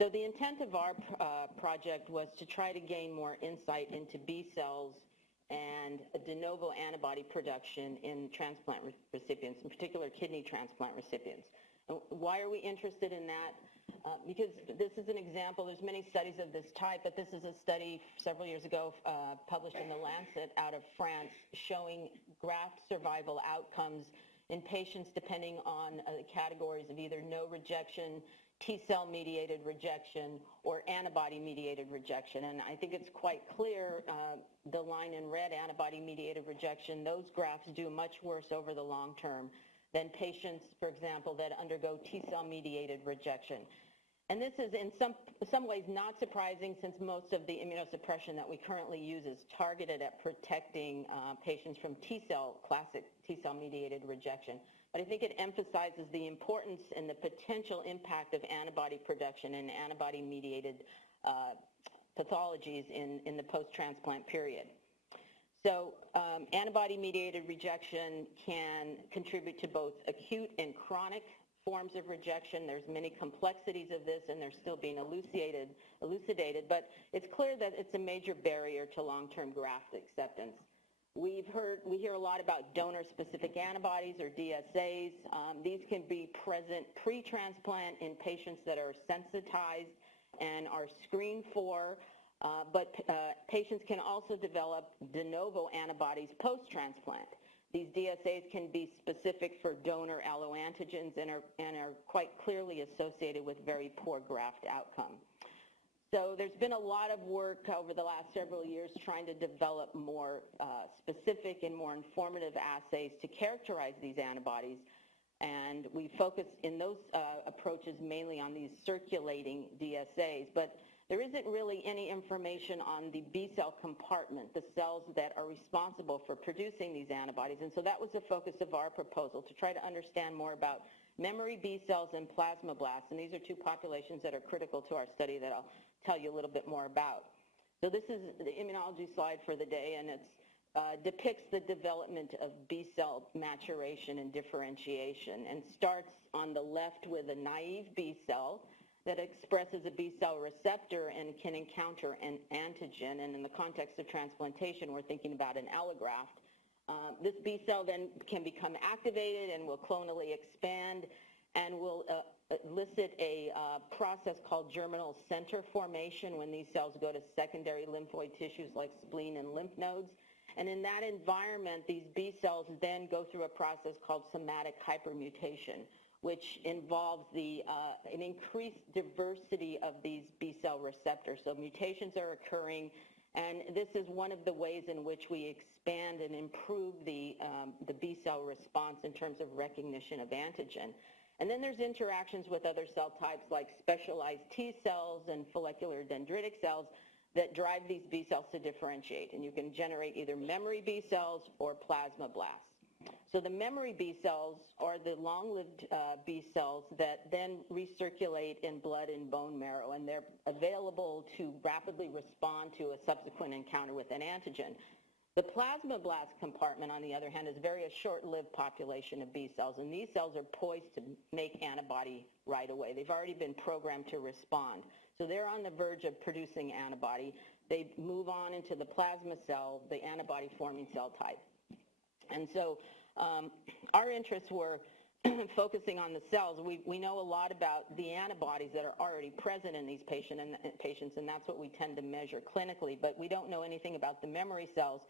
So the intent of our project was to try to gain more insight into B cells and de novo antibody production in transplant recipients, in particular kidney transplant recipients. And why are we interested in that? Because this is an example, there's many studies of this type, but this is a study several years ago published in the Lancet out of France showing graft survival outcomes in patients depending on categories of either no rejection, T-cell mediated rejection, or antibody mediated rejection. And I think it's quite clear, the line in red, antibody mediated rejection, those grafts do much worse over the long term than patients, for example, that undergo T-cell mediated rejection. And this is in some ways not surprising, since most of the immunosuppression that we currently use is targeted at protecting patients from classic T-cell mediated rejection. But I think it emphasizes the importance and the potential impact of antibody production and antibody mediated pathologies in the post-transplant period. So antibody-mediated rejection can contribute to both acute and chronic forms of rejection. There's many complexities of this, and they're still being elucidated, but it's clear that it's a major barrier to long-term graft acceptance. We hear a lot about donor-specific antibodies, or DSAs. These can be present pre-transplant in patients that are sensitized and are screened for, but patients can also develop de novo antibodies post-transplant. These DSAs can be specific for donor alloantigens and are quite clearly associated with very poor graft outcome. So there's been a lot of work over the last several years trying to develop more specific and more informative assays to characterize these antibodies. And we focus in those approaches mainly on these circulating DSAs, but there isn't really any information on the B cell compartment, the cells that are responsible for producing these antibodies. And so that was the focus of our proposal, to try to understand more about memory B cells and plasmablasts. And these are two populations that are critical to our study that I'll tell you a little bit more about. So this is the immunology slide for the day, and it depicts the development of B cell maturation and differentiation, and starts on the left with a naive B cell that expresses a B cell receptor and can encounter an antigen. And in the context of transplantation, we're thinking about an allograft. This B cell then can become activated and will clonally expand and will elicit a process called germinal center formation when these cells go to secondary lymphoid tissues like spleen and lymph nodes. And in that environment, these B cells then go through a process called somatic hypermutation, which involves an increased diversity of these B cell receptors. So mutations are occurring, and this is one of the ways in which we expand and improve the B cell response in terms of recognition of antigen. And then there's interactions with other cell types like specialized T cells and follicular dendritic cells that drive these B cells to differentiate. And you can generate either memory B cells or plasmablasts. So the memory B cells are the long-lived B cells that then recirculate in blood and bone marrow, and they're available to rapidly respond to a subsequent encounter with an antigen. The plasmablast compartment, on the other hand, is a very short-lived population of B cells, and these cells are poised to make antibody right away. They've already been programmed to respond. So they're on the verge of producing antibody. They move on into the plasma cell, the antibody-forming cell type. And so our interests were focusing on the cells. We know a lot about the antibodies that are already present in these patients, and that's what we tend to measure clinically, but we don't know anything about the memory cells.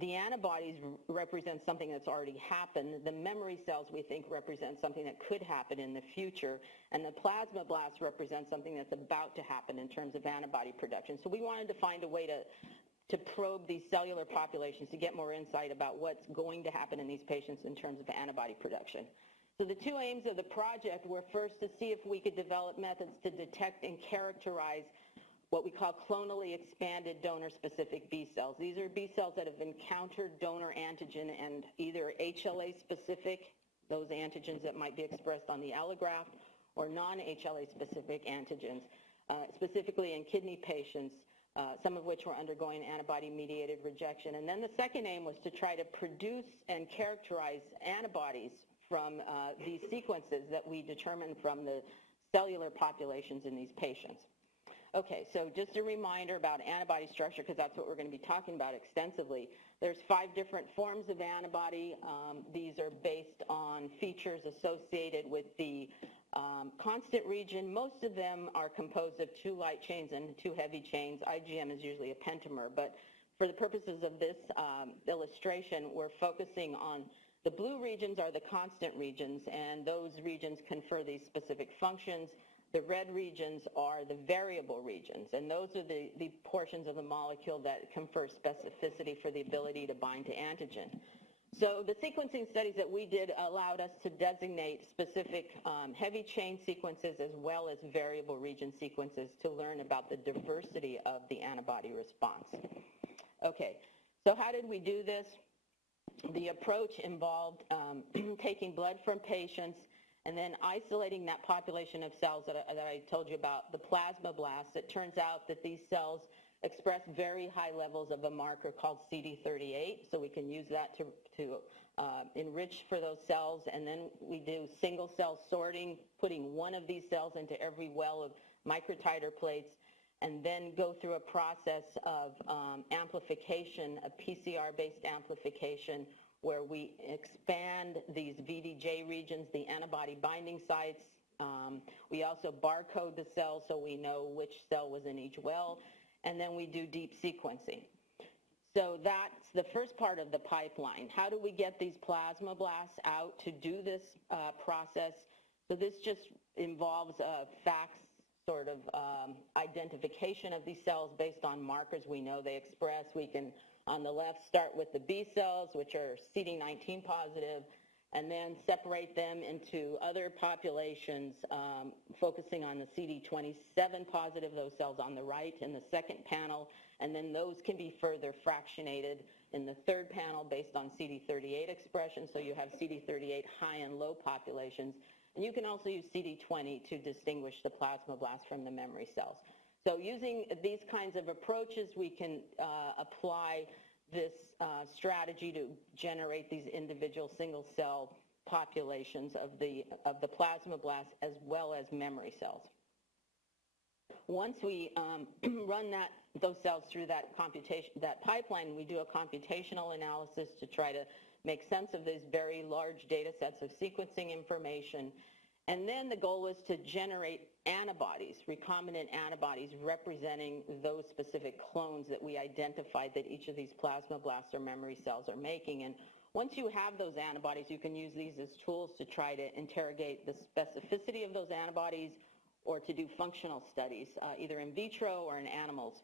The antibodies represent something that's already happened. The memory cells, we think, represent something that could happen in the future, and the plasmablasts represent something that's about to happen in terms of antibody production. So we wanted to find a way to probe these cellular populations to get more insight about what's going to happen in these patients in terms of antibody production. So the two aims of the project were first to see if we could develop methods to detect and characterize what we call clonally expanded donor-specific B cells. These are B cells that have encountered donor antigen and either HLA-specific, those antigens that might be expressed on the allograft, or non-HLA-specific antigens, specifically in kidney patients, some of which were undergoing antibody-mediated rejection. And then the second aim was to try to produce and characterize antibodies from these sequences that we determined from the cellular populations in these patients. Okay, so just a reminder about antibody structure, because that's what we're going to be talking about extensively. There's 5 different forms of antibody. These are based on features associated with the constant region. Most of them are composed of 2 light chains and 2 heavy chains. IgM is usually a pentamer, but for the purposes of this illustration, we're focusing on the blue regions are the constant regions, and those regions confer these specific functions. The red regions are the variable regions, and those are the portions of the molecule that confer specificity for the ability to bind to antigen. So the sequencing studies that we did allowed us to designate specific heavy chain sequences as well as variable region sequences to learn about the diversity of the antibody response. Okay, so how did we do this? The approach involved taking blood from patients and then isolating that population of cells that I told you about, the plasmablasts. It turns out that these cells express very high levels of a marker called CD38, so we can use that to enrich for those cells. And then we do single cell sorting, putting one of these cells into every well of microtiter plates, and then go through a process of amplification, a PCR-based amplification, where we expand these VDJ regions, the antibody binding sites. We also barcode the cell so we know which cell was in each well, and then we do deep sequencing. So that's the first part of the pipeline. How do we get these plasmablasts out to do this process? So this just involves FACS sort of identification of these cells based on markers we know they express. We can, on the left, start with the B cells, which are CD19 positive, and then separate them into other populations, focusing on the CD27 positive, those cells on the right in the second panel, and then those can be further fractionated in the third panel based on CD38 expression, so you have CD38 high and low populations. And you can also use CD20 to distinguish the plasmablast from the memory cells. So using these kinds of approaches, we can apply this strategy to generate these individual single cell populations of the plasmablasts as well as memory cells. Once we run those cells through that pipeline, we do a computational analysis to try to make sense of these very large data sets of sequencing information. And then the goal is to generate antibodies, recombinant antibodies representing those specific clones that we identified that each of these plasmablasts or memory cells are making. And once you have those antibodies, you can use these as tools to try to interrogate the specificity of those antibodies or to do functional studies, either in vitro or in animals,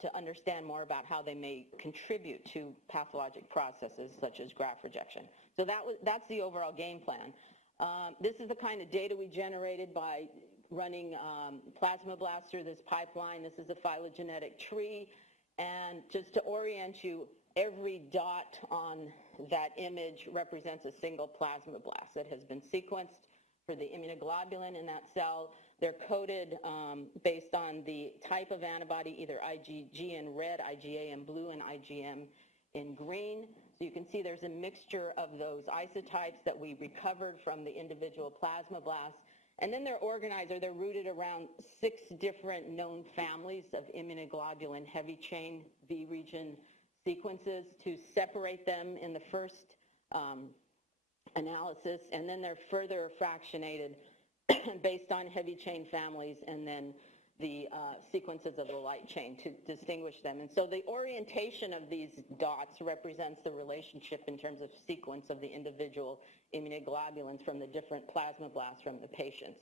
to understand more about how they may contribute to pathologic processes such as graft rejection. So that's the overall game plan. This is the kind of data we generated by running plasmablasts through this pipeline. This is a phylogenetic tree, and just to orient you, every dot on that image represents a single plasmablast that has been sequenced for the immunoglobulin in that cell. They're coded based on the type of antibody, either IgG in red, IgA in blue, and IgM in green. So you can see there's a mixture of those isotypes that we recovered from the individual plasmablasts. And then they're organized, or they're rooted around 6 different known families of immunoglobulin heavy chain V region sequences to separate them in the first analysis, and then they're further fractionated based on heavy chain families and then the sequences of the light chain to distinguish them. And so the orientation of these dots represents the relationship in terms of sequence of the individual immunoglobulins from the different plasmablasts from the patients.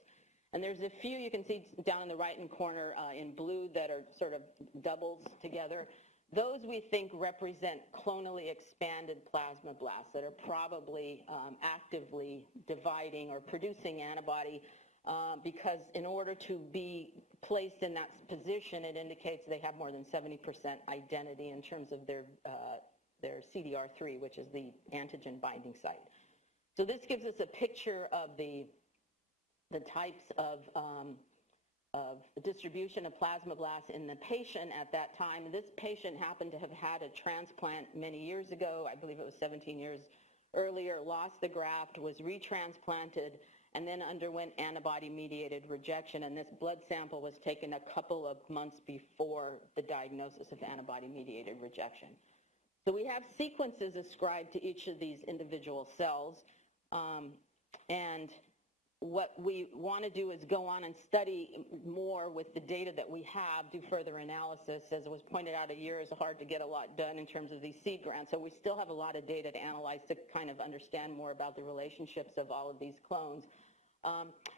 And there's a few you can see down in the right-hand corner in blue that are sort of doubles together. Those we think represent clonally expanded plasmablasts that are probably actively dividing or producing antibody because in order to be placed in that position, it indicates they have more than 70% identity in terms of their CDR3, which is the antigen binding site. So this gives us a picture of the types of distribution of plasmablasts in the patient at that time. This patient happened to have had a transplant many years ago. I believe it was 17 years earlier, lost the graft, was retransplanted, and then underwent antibody-mediated rejection, and this blood sample was taken a couple of months before the diagnosis of antibody-mediated rejection. So we have sequences ascribed to each of these individual cells, and what we want to do is go on and study more with the data that we have, do further analysis. As was pointed out, a year is hard to get a lot done in terms of these seed grants, so we still have a lot of data to analyze to kind of understand more about the relationships of all of these clones.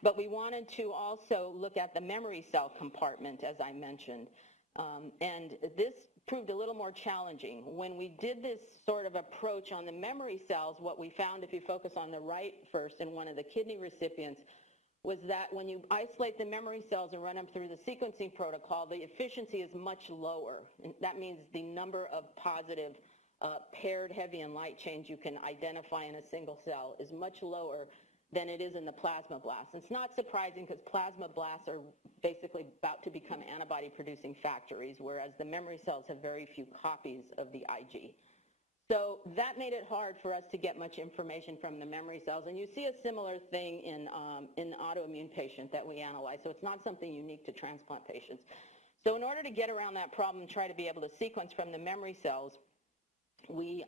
But we wanted to also look at the memory cell compartment, as I mentioned, and this proved a little more challenging. When we did this sort of approach on the memory cells, what we found, if you focus on the right first in one of the kidney recipients, was that when you isolate the memory cells and run them through the sequencing protocol, the efficiency is much lower. And that means the number of positive paired heavy and light chains you can identify in a single cell is much lower than it is in the plasmablasts. It's not surprising because plasmablasts are basically about to become antibody-producing factories, whereas the memory cells have very few copies of the IG. So that made it hard for us to get much information from the memory cells, and you see a similar thing in the autoimmune patient that we analyzed, so it's not something unique to transplant patients. So in order to get around that problem and try to be able to sequence from the memory cells, we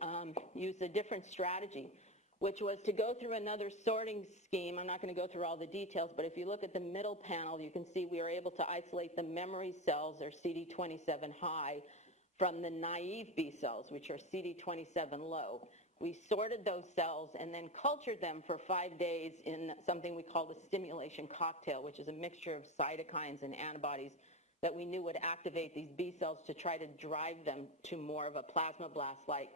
used a different strategy, which was to go through another sorting scheme. I'm not going to go through all the details, but if you look at the middle panel, you can see we were able to isolate the memory cells, or CD27 high, from the naive B cells, which are CD27 low. We sorted those cells and then cultured them for 5 days in something we call the stimulation cocktail, which is a mixture of cytokines and antibodies that we knew would activate these B cells to try to drive them to more of a plasmablast-like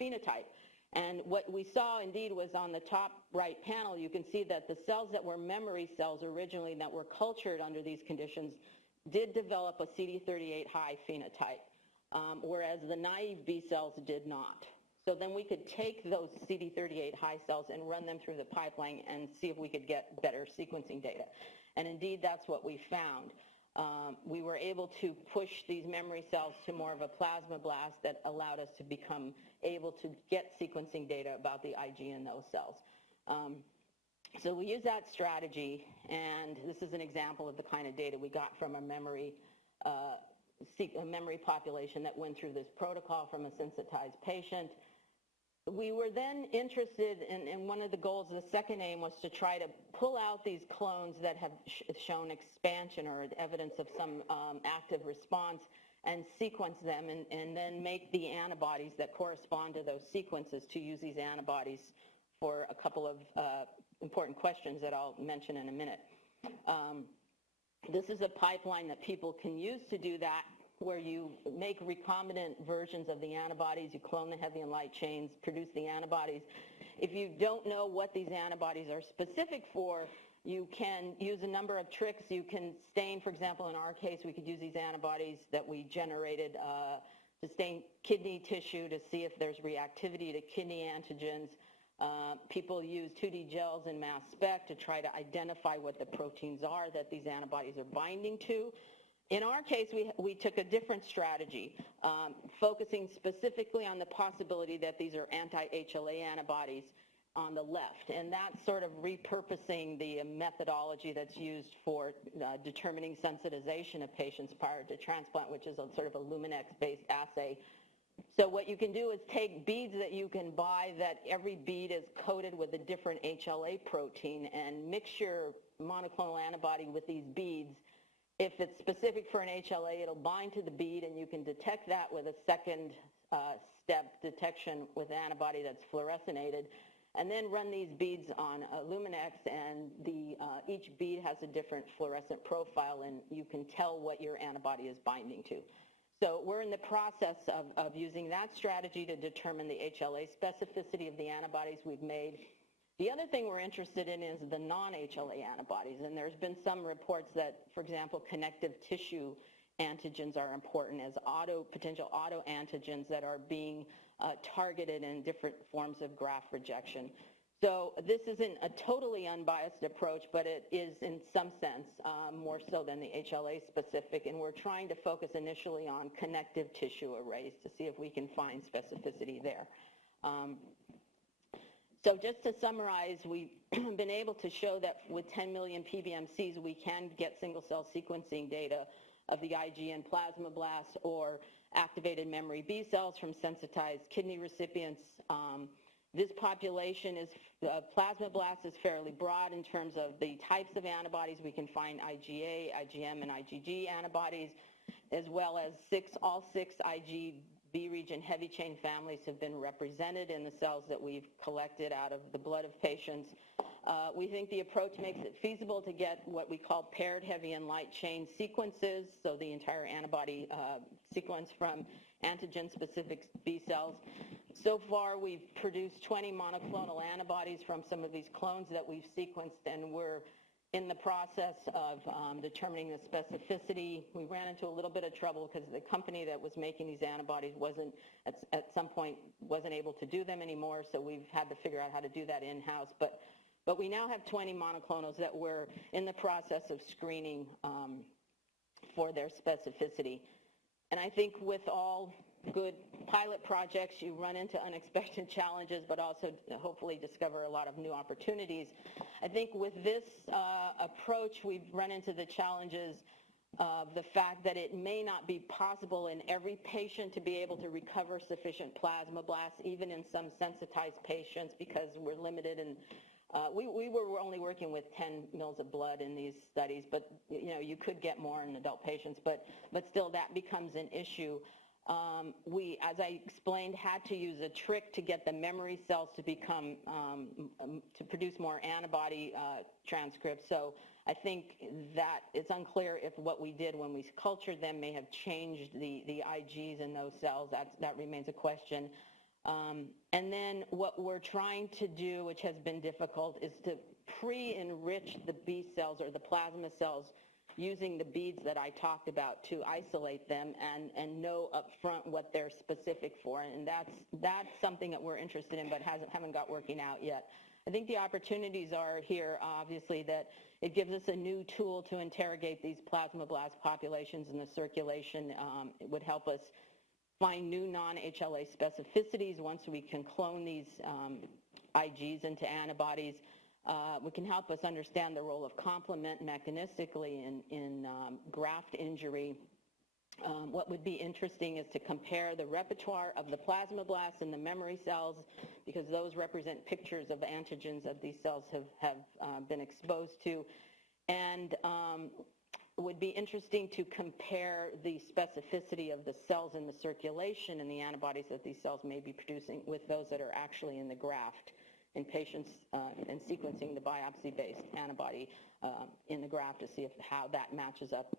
phenotype. And what we saw indeed was on the top right panel, you can see that the cells that were memory cells originally that were cultured under these conditions did develop a CD38 high phenotype, whereas the naive B cells did not. So then we could take those CD38 high cells and run them through the pipeline and see if we could get better sequencing data. And indeed, that's what we found. We were able to push these memory cells to more of a plasmablast that allowed us to become able to get sequencing data about the IG in those cells. So we use that strategy, and this is an example of the kind of data we got from a memory population that went through this protocol from a sensitized patient. We were then interested in one of the goals, the second aim was to try to pull out these clones that have shown expansion or evidence of some active response and sequence them and then make the antibodies that correspond to those sequences to use these antibodies for a couple of important questions that I'll mention in a minute. This is a pipeline that people can use to do that, where you make recombinant versions of the antibodies, you clone the heavy and light chains, produce the antibodies. If you don't know what these antibodies are specific for, you can use a number of tricks. You can stain, for example, in our case, we could use these antibodies that we generated to stain kidney tissue to see if there's reactivity to kidney antigens. People use 2D gels and mass spec to try to identify what the proteins are that these antibodies are binding to. In our case, we took a different strategy, focusing specifically on the possibility that these are anti-HLA antibodies on the left, and that's sort of repurposing the methodology that's used for determining sensitization of patients prior to transplant, which is a sort of a Luminex-based assay. So what you can do is take beads that you can buy that every bead is coated with a different HLA protein and mix your monoclonal antibody with these beads. If it's specific for an HLA, it'll bind to the bead, and you can detect that with a second step detection with an antibody that's fluorescinated, and then run these beads on Luminex, and each bead has a different fluorescent profile, and you can tell what your antibody is binding to. So we're in the process of using that strategy to determine the HLA specificity of the antibodies we've made. The other thing we're interested in is the non-HLA antibodies, and there's been some reports that, for example, connective tissue antigens are important as potential autoantigens that are being targeted in different forms of graft rejection. So this isn't a totally unbiased approach, but it is in some sense more so than the HLA specific, and we're trying to focus initially on connective tissue arrays to see if we can find specificity there. So just to summarize, we've been able to show that with 10 million PBMCs, we can get single-cell sequencing data of the IgN plasmablasts or activated memory B cells from sensitized kidney recipients. This population is, plasmablasts is fairly broad in terms of the types of antibodies. We can find IgA, IgM, and IgG antibodies, as well as all six IgB region heavy chain families have been represented in the cells that we've collected out of the blood of patients. We think the approach makes it feasible to get what we call paired heavy and light chain sequences, so the entire antibody sequence from antigen-specific B cells. So far, we've produced 20 monoclonal antibodies from some of these clones that we've sequenced, and we're in the process of determining the specificity. We ran into a little bit of trouble because the company that was making these antibodies wasn't, at some point, wasn't able to do them anymore, so we've had to figure out how to do that in-house. But we now have 20 monoclonals that we're in the process of screening for their specificity. And I think with all good pilot projects, you run into unexpected challenges, but also hopefully discover a lot of new opportunities. I think with this approach, we've run into the challenges of the fact that it may not be possible in every patient to be able to recover sufficient plasmablasts, even in some sensitized patients, because we're limited in we were only working with 10 mils of blood in these studies, but you could get more in adult patients, but still that becomes an issue. We, as I explained, had to use a trick to get the memory cells to become, to produce more antibody transcripts. So I think that it's unclear if what we did when we cultured them may have changed the IGs in those cells. That remains a question. And then what we're trying to do, which has been difficult, is to pre-enrich the B cells or the plasma cells using the beads that I talked about to isolate them and know up front what they're specific for. And that's something that we're interested in but haven't got working out yet. I think the opportunities are here, obviously, that it gives us a new tool to interrogate these plasmablast populations in the circulation. It would help us find new non-HLA specificities once we can clone these IGs into antibodies. We can help us understand the role of complement mechanistically in graft injury. What would be interesting is to compare the repertoire of the plasmablasts and the memory cells, because those represent pictures of antigens that these cells have been exposed to. And it would be interesting to compare the specificity of the cells in the circulation and the antibodies that these cells may be producing with those that are actually in the graft in patients, and sequencing the biopsy-based antibody in the graft to see how that matches up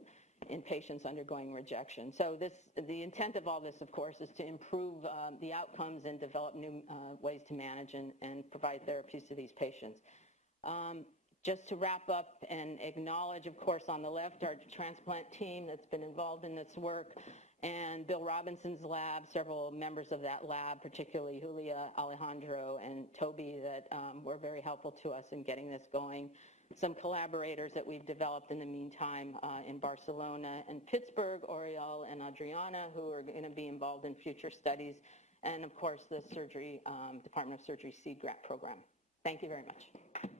in patients undergoing rejection. So the intent of all this, of course, is to improve the outcomes and develop new ways to manage and provide therapies to these patients. Just to wrap up and acknowledge, of course, on the left, our transplant team that's been involved in this work, and Bill Robinson's lab, several members of that lab, particularly Julia, Alejandro, and Toby, that were very helpful to us in getting this going. Some collaborators that we've developed in the meantime in Barcelona and Pittsburgh, Oriol and Adriana, who are going to be involved in future studies, and of course the Surgery, Department of Surgery Seed Grant Program. Thank you very much.